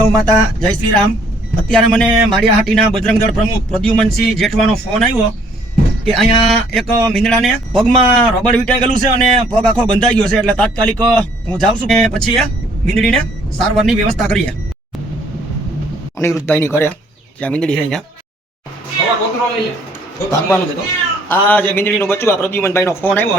ગૌ માતા જય શ્રી રામ. અત્યારે મને માળિયાહાટીના બજરંગ દળ પ્રમુખ પ્રદ્યુમનસિંહ જેઠવાનો ફોન આવ્યો કે અહીંયા એક મીંદડાને પગમાં રબર વીંટાઈ ગયેલું છે અને પગ આખો બંધાઈ ગયો છે, એટલે તાત્કાલિક હું જાઉં છું કે પછી મીંદડીને સારવારની વ્યવસ્થા કરીએ. અનિરુદ્ધભાઈની ઘરે જ્યાં મીંદડી છે અહીંયા ભાગવાનું છે. તો આ જે મીંદડીનું બચ્ચું આ પ્રદ્યુમનભાઈનો ફોન આવ્યો.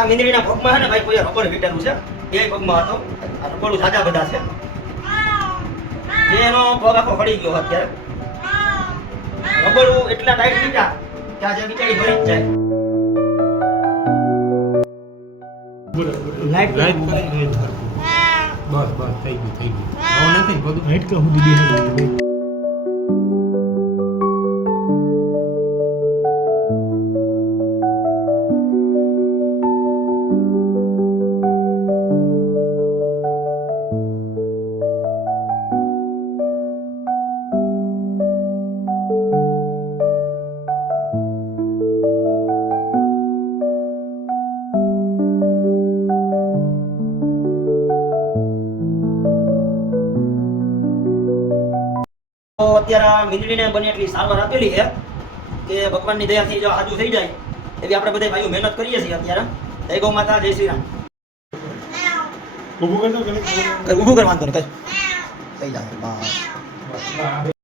આ મીંદડીના પગમાં છે ને ભાઈ કોઈ રબર વીંટેલું છે, એ પગમાં હતો. આ રબડું સાજા બધા છે, એનો પગ આખો પડી ગયો અત્યારે. રબડું એટલા ટાઈટ વીંટ્યા કે આ જે બિચારી ભરી જ જાય. લાઈટ બસ થઈ ગયું હવે નથી બધું હેડ કે સુધી બેસે. અત્યારે મીંદડીને બને એટલી સારવાર આપેલી છે કે ભગવાનની દયાથી જો હાજુ થઈ જાય એવી આપણે બધા ભાઈઓ મહેનત કરીએ છીએ. અત્યારે જય ગૌ માતા જય શ્રી રામ. ઊભું કરવાનું તો કઈ થઈ જાય.